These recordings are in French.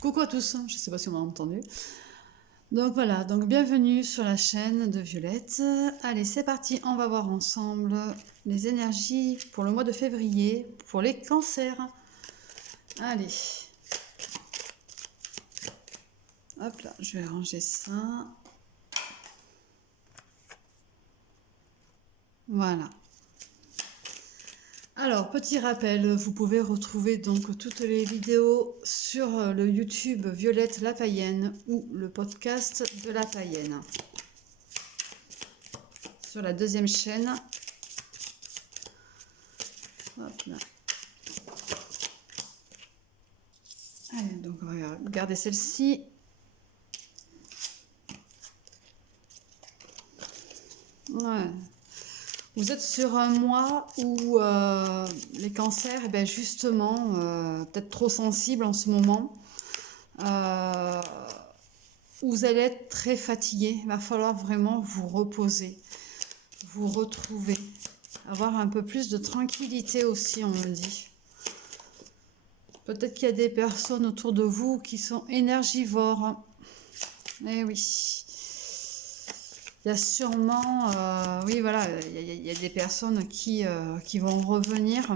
Coucou à tous, je ne sais pas si on m'a entendu. Donc voilà, donc bienvenue sur la chaîne de Violette. Allez, c'est parti, on va voir ensemble les énergies pour le mois de février, pour les cancers. Allez. Hop là, je vais ranger ça. Voilà. Alors, petit rappel, vous pouvez retrouver donc toutes les vidéos sur le YouTube Violette la Païenne ou le podcast de la Païenne. Sur la deuxième chaîne. Hop là. Allez, donc on va regarder celle-ci. Ouais. Vous êtes sur un mois où les cancers, eh bien justement, peut-être trop sensibles en ce moment, vous allez être très fatigué. Il va falloir vraiment vous reposer, vous retrouver, avoir un peu plus de tranquillité aussi, on me dit. Peut-être qu'il y a des personnes autour de vous qui sont énergivores. Eh oui. Il y a sûrement, oui voilà, il y a des personnes qui vont revenir.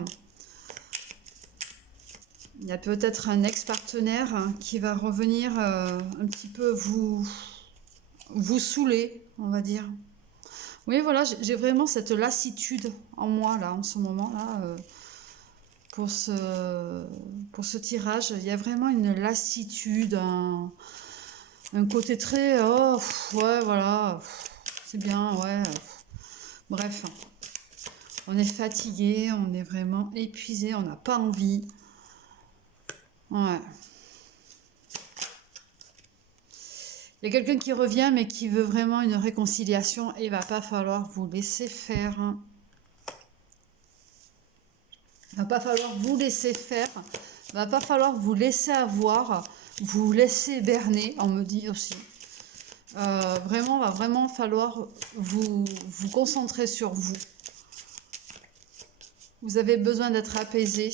Il y a peut-être un ex-partenaire qui va revenir un petit peu vous saouler, on va dire. Oui voilà, j'ai vraiment cette lassitude en moi là, en ce moment-là, pour ce tirage. Il y a vraiment une lassitude, un côté très, oh, ouais voilà... C'est bien, ouais. Bref, on est fatigué, on est vraiment épuisé, on n'a pas envie. Ouais. Il y a quelqu'un qui revient, mais qui veut vraiment une réconciliation, et il va pas falloir vous laisser faire. Il va pas falloir vous laisser faire. Il va pas falloir vous laisser avoir, vous laisser berner, on me dit aussi. Vraiment, va vraiment falloir vous concentrer sur vous. Vous avez besoin d'être apaisé.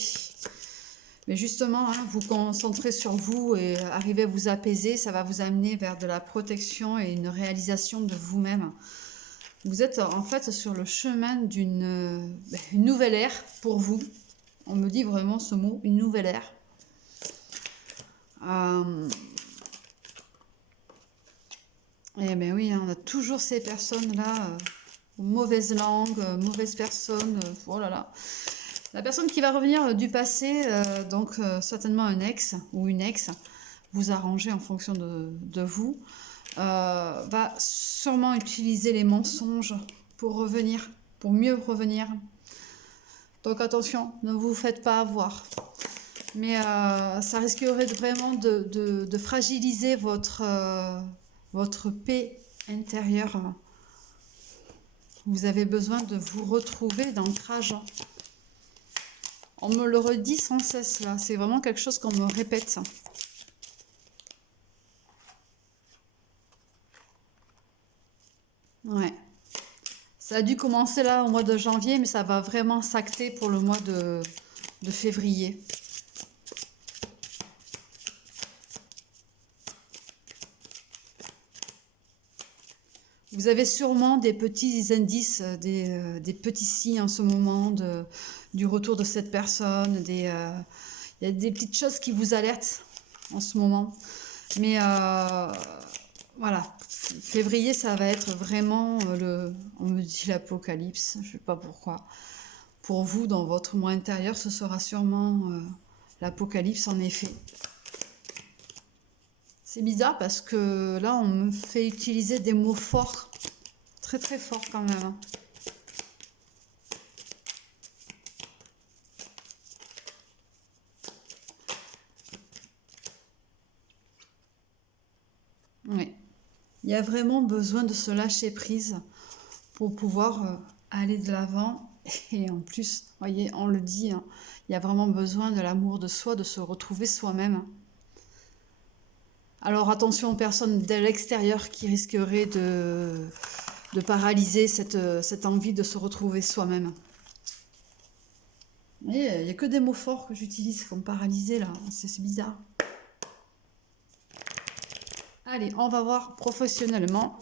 Mais justement, hein, vous concentrer sur vous et arriver à vous apaiser, ça va vous amener vers de la protection et une réalisation de vous-même. Vous êtes en fait sur le chemin d'une nouvelle ère pour vous. On me dit vraiment ce mot, une nouvelle ère. Eh bien oui, hein, on a toujours ces personnes-là, mauvaises langues, mauvaises personnes, oh là là. La personne qui va revenir du passé, donc certainement un ex ou une ex, vous arrangez en fonction de vous, va sûrement utiliser les mensonges pour revenir, pour mieux revenir. Donc attention, ne vous faites pas avoir. Mais ça risquerait vraiment de fragiliser votre paix intérieure. Vous avez besoin de vous retrouver d'ancrage. On me le redit sans cesse là, c'est vraiment quelque chose qu'on me répète. Ouais. Ça a dû commencer là au mois de janvier, mais ça va vraiment s'acter pour le mois de février. Vous avez sûrement des petits indices, des petits signes en ce moment du retour de cette personne. Il y a des petites choses qui vous alertent en ce moment. Mais voilà, février, ça va être vraiment on me dit l'apocalypse, je ne sais pas pourquoi. Pour vous, dans votre moi intérieur, ce sera sûrement l'apocalypse en effet. C'est bizarre parce que là, on me fait utiliser des mots forts. Très très forts quand même. Oui. Il y a vraiment besoin de se lâcher prise pour pouvoir aller de l'avant. Et en plus, voyez, on le dit, hein, il y a vraiment besoin de l'amour de soi, de se retrouver soi-même. Alors attention aux personnes de l'extérieur qui risqueraient de paralyser cette envie de se retrouver soi-même. Il n'y a que des mots forts que j'utilise comme paralyser là, c'est bizarre. Allez, on va voir professionnellement.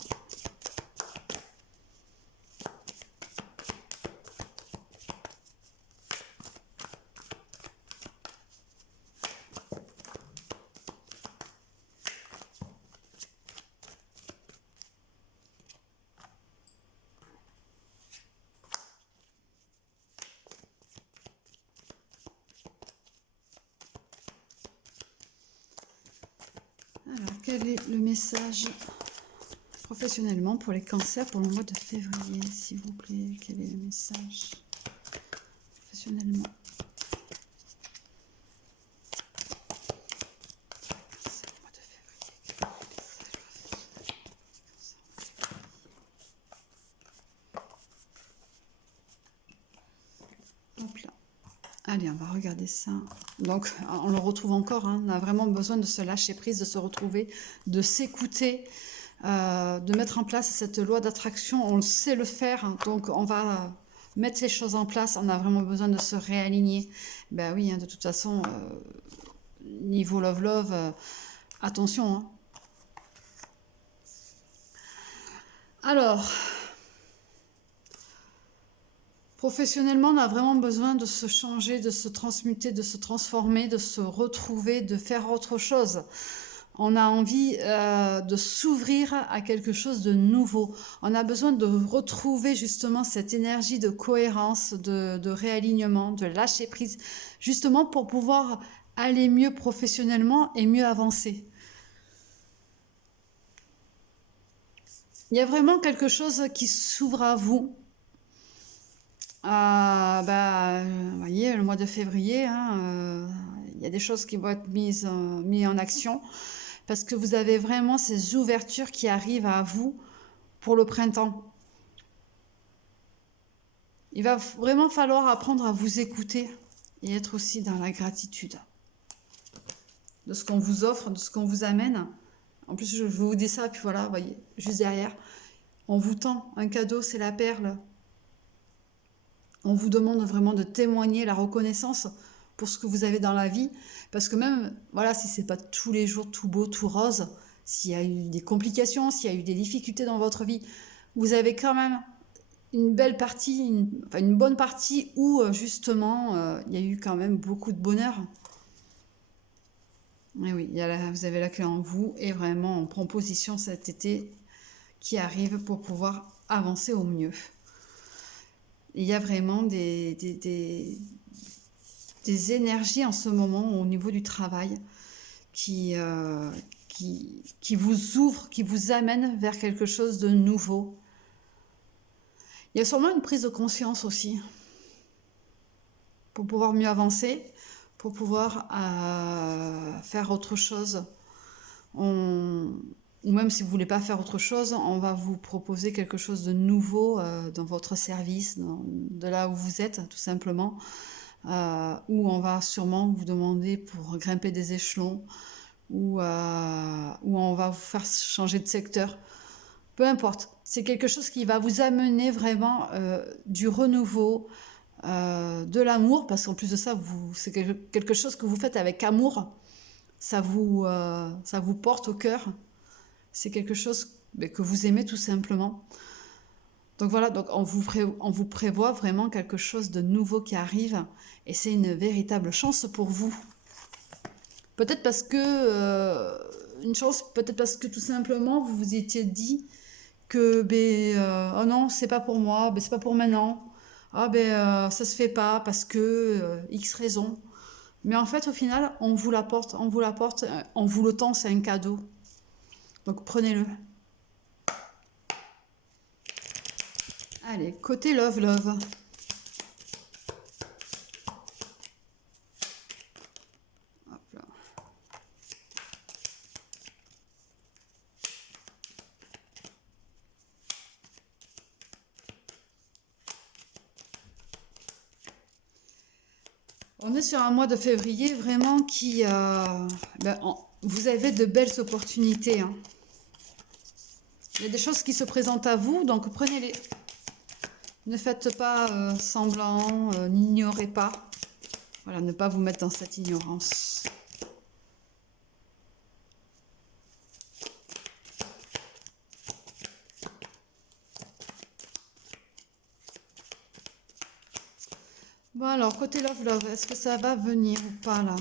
Alors, quel est le message professionnellement pour les cancers pour le mois de février, s'il vous plaît? Quel est le message professionnellement? Hop là. Allez, on va regarder ça. Donc, on le retrouve encore. Hein. On a vraiment besoin de se lâcher prise, de se retrouver, de s'écouter, de mettre en place cette loi d'attraction. On sait le faire. Hein. Donc, on va mettre les choses en place. On a vraiment besoin de se réaligner. Ben oui, hein, de toute façon, niveau love, attention. Hein. Alors... Professionnellement, on a vraiment besoin de se changer, de se transmuter, de se transformer, de se retrouver, de faire autre chose. On a envie de s'ouvrir à quelque chose de nouveau. On a besoin de retrouver justement cette énergie de cohérence, de réalignement, de lâcher prise, justement pour pouvoir aller mieux professionnellement et mieux avancer. Il y a vraiment quelque chose qui s'ouvre à vous. Vous voyez, le mois de février, hein, y a des choses qui vont être mises en action parce que vous avez vraiment ces ouvertures qui arrivent à vous pour le printemps. Il va vraiment falloir apprendre à vous écouter et être aussi dans la gratitude de ce qu'on vous offre, de ce qu'on vous amène. En plus, je vous dis ça, puis voilà, vous voyez, juste derrière, on vous tend un cadeau, c'est la perle. On vous demande vraiment de témoigner la reconnaissance pour ce que vous avez dans la vie. Parce que même, voilà, si c'est pas tous les jours tout beau, tout rose, s'il y a eu des complications, s'il y a eu des difficultés dans votre vie, vous avez quand même une belle partie, une bonne partie où justement, il y a eu quand même beaucoup de bonheur. Et oui, vous avez la clé en vous et vraiment on prend position cet été qui arrive pour pouvoir avancer au mieux. Il y a vraiment des énergies en ce moment au niveau du travail qui vous ouvrent, qui vous amènent vers quelque chose de nouveau. Il y a sûrement une prise de conscience aussi pour pouvoir mieux avancer, pour pouvoir faire autre chose. Ou même si vous ne voulez pas faire autre chose, on va vous proposer quelque chose de nouveau dans votre service, de là où vous êtes, tout simplement. Où on va sûrement vous demander pour grimper des échelons, où on va vous faire changer de secteur. Peu importe, c'est quelque chose qui va vous amener vraiment du renouveau, de l'amour, parce qu'en plus de ça, c'est quelque chose que vous faites avec amour. Ça vous porte au cœur. C'est quelque chose que vous aimez tout simplement. Donc voilà, donc on vous prévoit vraiment quelque chose de nouveau qui arrive et c'est une véritable chance pour vous. Peut-être parce que, une chance, peut-être parce que tout simplement vous vous étiez dit que oh non, c'est pas pour moi, c'est pas pour maintenant. Ça se fait pas parce que X raison. Mais en fait, au final, on vous l'apporte, on vous le tend, c'est un cadeau. Donc prenez-le. Allez, côté love. Hop là. On est sur un mois de février vraiment qui... vous avez de belles opportunités. Hein. Il y a des choses qui se présentent à vous, donc prenez-les. Ne faites pas semblant, n'ignorez pas. Voilà, ne pas vous mettre dans cette ignorance. Bon alors, côté love, est-ce que ça va venir ou pas là?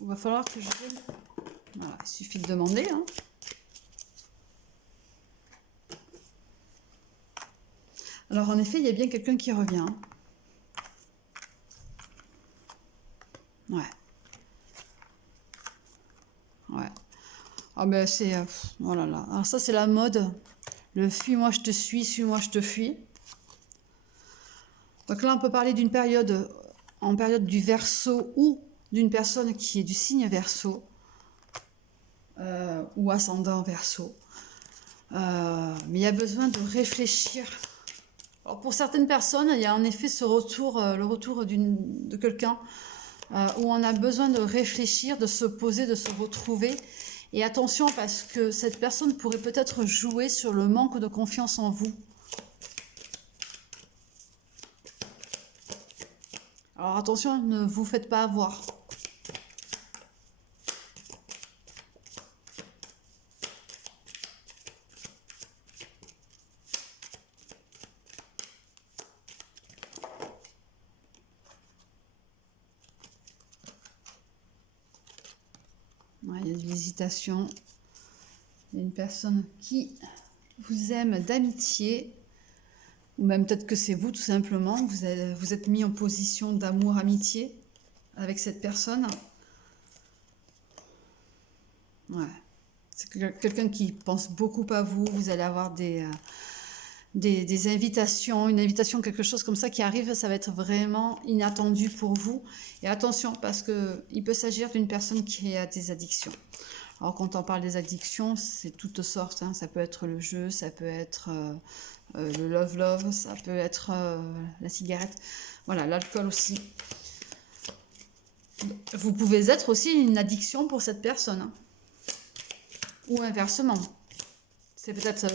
Il va falloir que je... Voilà, il suffit de demander, hein. Alors en effet, il y a bien quelqu'un qui revient. Ouais. Ouais. Ah ben c'est... oh là là. Alors ça c'est la mode. Le fuis-moi je te suis-moi je te fuis. Donc là on peut parler d'une période, en période du Verseau ou d'une personne qui est du signe Verseau ou ascendant Verseau. Mais il y a besoin de réfléchir. Alors pour certaines personnes, il y a en effet ce retour, le retour de quelqu'un où on a besoin de réfléchir, de se poser, de se retrouver. Et attention parce que cette personne pourrait peut-être jouer sur le manque de confiance en vous. Alors attention, ne vous faites pas avoir. Ouais, il y a de l'hésitation. Il y a une personne qui vous aime d'amitié. Ou même peut-être que c'est vous tout simplement. Vous êtes mis en position d'amour-amitié avec cette personne. Ouais. C'est quelqu'un qui pense beaucoup à vous. Vous allez avoir des invitations, une invitation, quelque chose comme ça qui arrive, ça va être vraiment inattendu pour vous. Et attention, parce qu'il peut s'agir d'une personne qui a des addictions. Alors quand on parle des addictions, c'est toutes sortes, hein. Ça peut être le jeu, ça peut être le love, ça peut être la cigarette, voilà, l'alcool aussi. Vous pouvez être aussi une addiction pour cette personne, hein. Ou inversement. C'est peut-être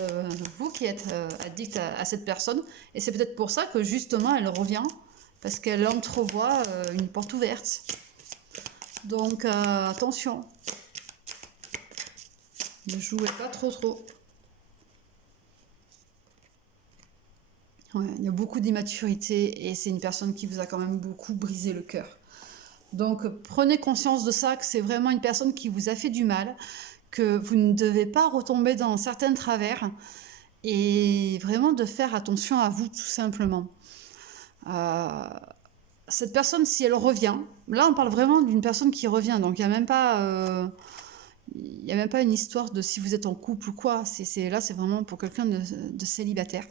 vous qui êtes addict à cette personne. Et c'est peut-être pour ça que justement elle revient. Parce qu'elle entrevoit une porte ouverte. Donc attention. Ne jouez pas trop. Ouais, il y a beaucoup d'immaturité. Et c'est une personne qui vous a quand même beaucoup brisé le cœur. Donc prenez conscience de ça, que c'est vraiment une personne qui vous a fait du mal. Que vous ne devez pas retomber dans certains travers et vraiment de faire attention à vous tout simplement. Cette personne, si elle revient, là on parle vraiment d'une personne qui revient, donc il n'y a même pas une histoire de si vous êtes en couple ou quoi, là c'est vraiment pour quelqu'un de célibataire.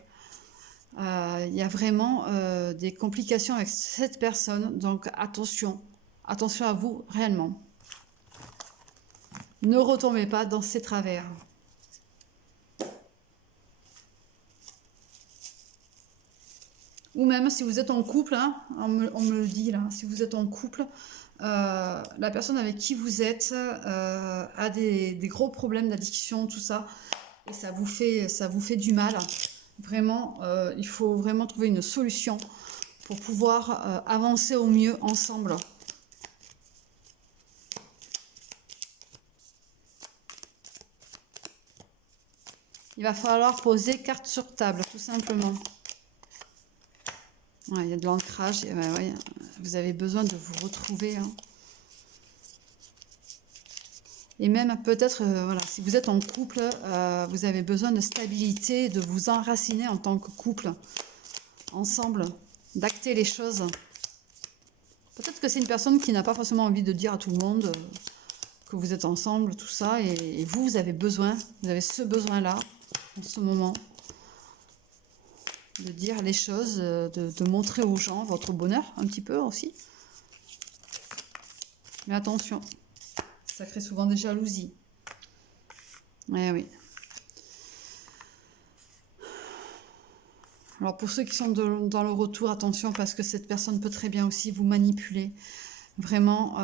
Il y a vraiment des complications avec cette personne, donc attention à vous réellement. Ne retombez pas dans ces travers. Ou même si vous êtes en couple, hein, on me le dit là, si vous êtes en couple, la personne avec qui vous êtes a des gros problèmes d'addiction, tout ça, et ça vous fait du mal. Vraiment, il faut vraiment trouver une solution pour pouvoir avancer au mieux ensemble. Il va falloir poser carte sur table, tout simplement. Ouais, il y a de l'ancrage, ouais, vous avez besoin de vous retrouver. Hein. Et même peut-être, voilà, si vous êtes en couple, vous avez besoin de stabilité, de vous enraciner en tant que couple, ensemble, d'acter les choses. Peut-être que c'est une personne qui n'a pas forcément envie de dire à tout le monde que vous êtes ensemble, tout ça, et vous avez besoin, vous avez ce besoin-là, en ce moment, de dire les choses, de montrer aux gens votre bonheur, un petit peu aussi. Mais attention, ça crée souvent des jalousies. Eh oui. Alors pour ceux qui sont dans le retour, attention, parce que cette personne peut très bien aussi vous manipuler. Vraiment,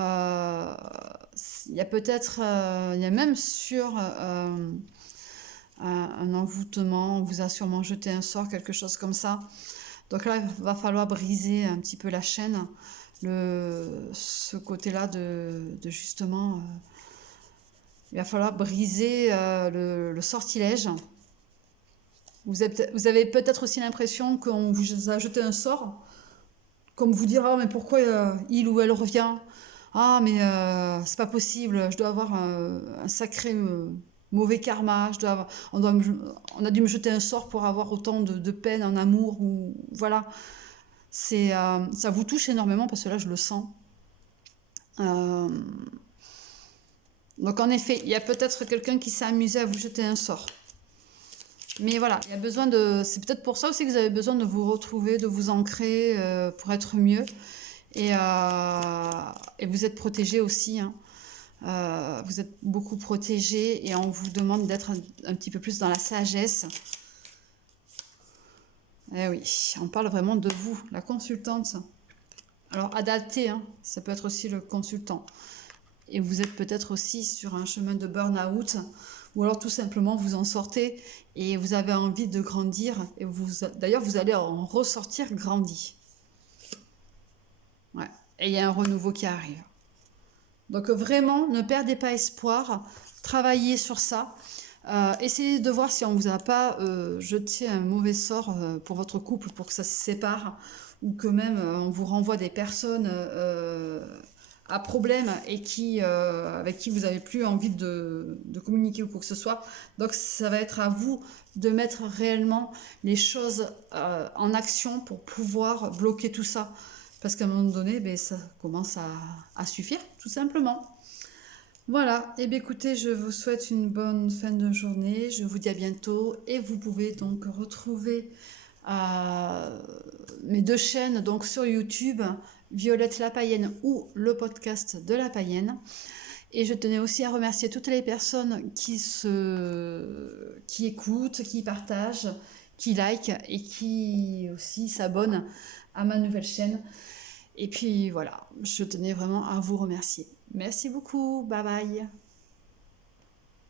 il y a peut-être, il y a même sur un envoûtement, on vous a sûrement jeté un sort, quelque chose comme ça. Donc là, il va falloir briser un petit peu la chaîne, ce côté-là de justement, il va falloir briser le sortilège. Vous avez peut-être aussi l'impression qu'on vous a jeté un sort, comme vous dire, ah, mais pourquoi il ou elle revient? Ah, mais c'est pas possible, je dois avoir un sacré mauvais karma, on a dû me jeter un sort pour avoir autant de peine en amour, ou voilà. Ça vous touche énormément parce que là, je le sens. Euh, donc en effet, il y a peut-être quelqu'un qui s'est amusé à vous jeter un sort. Mais voilà, il y a besoin de. C'est peut-être pour ça aussi que vous avez besoin de vous retrouver, de vous ancrer pour être mieux. Et vous êtes protégé aussi, hein. Vous êtes beaucoup protégé et on vous demande d'être un petit peu plus dans la sagesse. Eh oui, on parle vraiment de vous, la consultante. Alors adapté, hein, ça peut être aussi le consultant. Et vous êtes peut-être aussi sur un chemin de burn-out, ou alors tout simplement vous en sortez et vous avez envie de grandir, et d'ailleurs vous allez en ressortir grandi. Ouais. Et il y a un renouveau qui arrive. Donc vraiment, ne perdez pas espoir, travaillez sur ça. Essayez de voir si on ne vous a pas jeté un mauvais sort pour votre couple, pour que ça se sépare, ou que même on vous renvoie des personnes à problème et avec qui vous n'avez plus envie de communiquer ou quoi que ce soit. Donc ça va être à vous de mettre réellement les choses en action pour pouvoir bloquer tout ça. Parce qu'à un moment donné, ben, ça commence à suffire, tout simplement. Voilà, et bien écoutez, je vous souhaite une bonne fin de journée, je vous dis à bientôt, et vous pouvez donc retrouver mes deux chaînes donc sur YouTube, Violette la Païenne ou le podcast de la Païenne. Et je tenais aussi à remercier toutes les personnes qui écoutent, qui partagent, qui likent et qui aussi s'abonnent à ma nouvelle chaîne. Et puis voilà, je tenais vraiment à vous remercier. Merci beaucoup, bye bye.